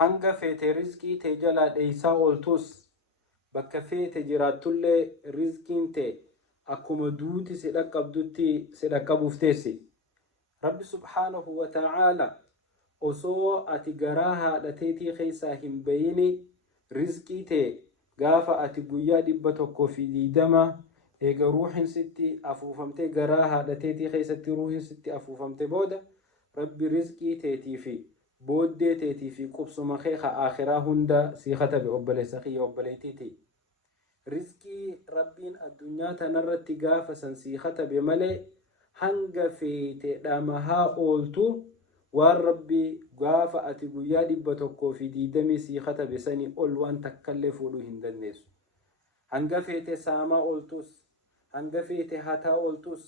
hanga feete rizqii tee jalaa dheeysaa ooltus bakka feete jiraatullee rizqiin tee akkuma duuti si dhaqqabdutti si dhaqqabuuf teessi. Rabbi subhaanahu wa ta'aala osoo ati garaa haadha teetii keessaa hin bayini rizqii tee gaafa ati guyyaa 120 eega ruuhin sitti afuufamtee garaa haadha teetii keessatti ruuhin sitti afuufamte booda rabbi rizqii teetii fi booddee teetii fi qubsuma kee akhiraa hunda sii katabe obboleessa kiyya obboleetiiti. Rizqii rabbiin addunyaa tanarratti gaafa san sii katabe malee hanga feete dhamahaa ooltu waan rabbi gaafa ati guyyaa 120 sii katabe sanii ol waan takkallee fuudhuu hin dandeessu. Hanga feete saamaa ooltus, hanga feete hataa ooltus,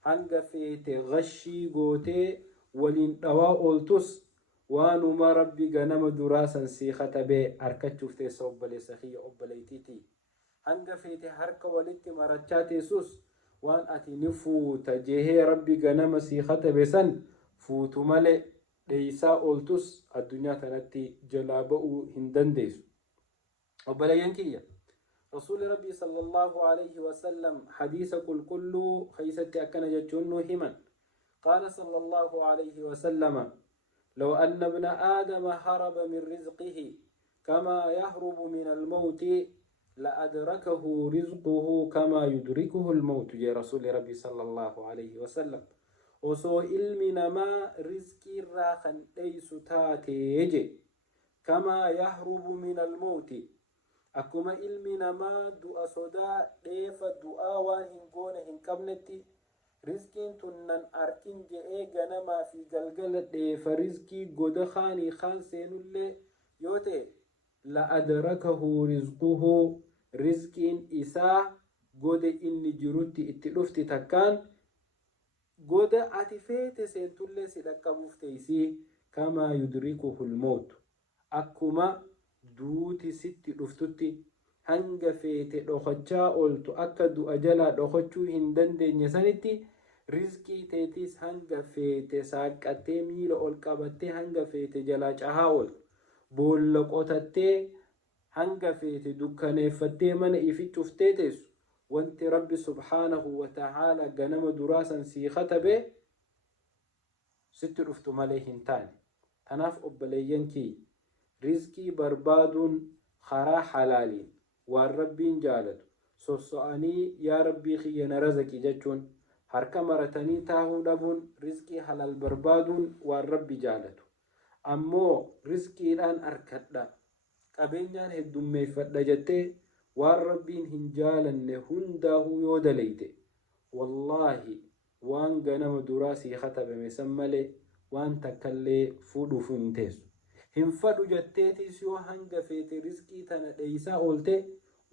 hanga feete gashii gootee waliin dhawaa ooltus waanuma rabbi ganama duraa san sii katabee harkachuuf teessa obboleessa kiyya obboleetiiti. Hanga feete harka walitti marachaa teessus waan ati ni fuuta jehee rabbi ganama sii katabe san fuutu malee dheeysaa ooltus addunyaa tanatti jalaa ba'uu hin dandeessu. Obboleeyyan kiyya رسول ربي صلى الله عليه وسلم حديث كل خيستي أكن جتشنو همن قال صلى الله عليه وسلم لو أن ابن آدم هرب من رزقه كما يهرب من الموت لأدركه رزقه كما يدركه الموت يا رسول ربي صلى الله عليه وسلم وسو علمنا ما رزقي راخن ليس تاتي كما يهرب من الموت akkuma ilmi namaa du'a sodaa dheefa du'aa waan hin goone hin qabnetti rizqiin tun nan arkin je'ee ganamaa fi galgala dheefa rizqii goda kaanii kaan seenullee yoo ta'e la adrakahu rizquhu rizqiin isaa goda inni jirutti itti dhufti takkaan goda ati feete seentullee si dhaqqabuuf teessii kamaa yudrikuhu lmawt akkuma duuti sitti dhuftutti hanga feete dhokachaa ooltu akka du'a jalaa dhokachuu hin dandeenye sanitti rizqii teetis hanga feete saaqqattee miila ol qabattee hanga feete jalaa cahaa ooltu boolla qotattee hanga feete dukkaneeffattee mana ifi cuftee teessu wanti rabbi subhaanahu wa ta'aala ganama duraa san sii katabe sitti dhuftu malee hin taane. Kanaaf obboleeyyan kiyya rizqii barbaaduun karaa halaaliin waan rabbiin jaalatu sosso'anii yaa rabbii kiyya na razaqi jechuun harka maratanii taahuu dhabuun rizqii halaal barbaaduun waan rabbi jaalatu. Ammoo rizqiidhaan harkadha qabeenyaan heddummeeffadha jettee waan rabbiin hin jaalanne hundaahuu yoo daleyte wallaahi waan ganama duraa sii katabame san malee waan takkallee fuudhuuf hin teessu. Hinfadhu jetteetis yoo hanga feete rizqii tana dheeysaa oolte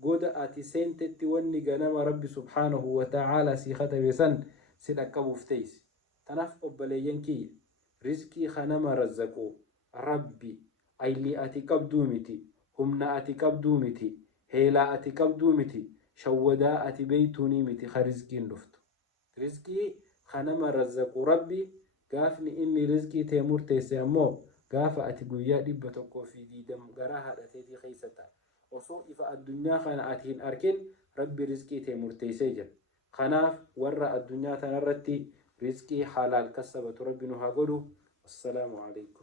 goda ati seentetti wanni ganama rabbi subhaanahu wa ta'aala sii katabe san si dhaqqabuuf teessi. Tanaaf obboleeyyan kiyya rizqii kanama razzaqu rabbi aylii ati qabduu miti, humna ati qabduu miti, heelaa ati qabduu miti, shawwadaa ati beeytuunii miti ka rizqiin dhuftu. Rizqii kanama razzaqu rabbi gaafni inni rizqii tee murteesse ammoo gaafa ati guyyaa 120 garaa haadha teetii keessa ta'a. Osoo ifa addunyaa kana ati hin arkin rabbi rizqii tee murteessee jira. Kanaaf warra addunyaa tanarratti rizqii halaal kasabatu rabbi nu haa godhu. Assalaamu alaikum.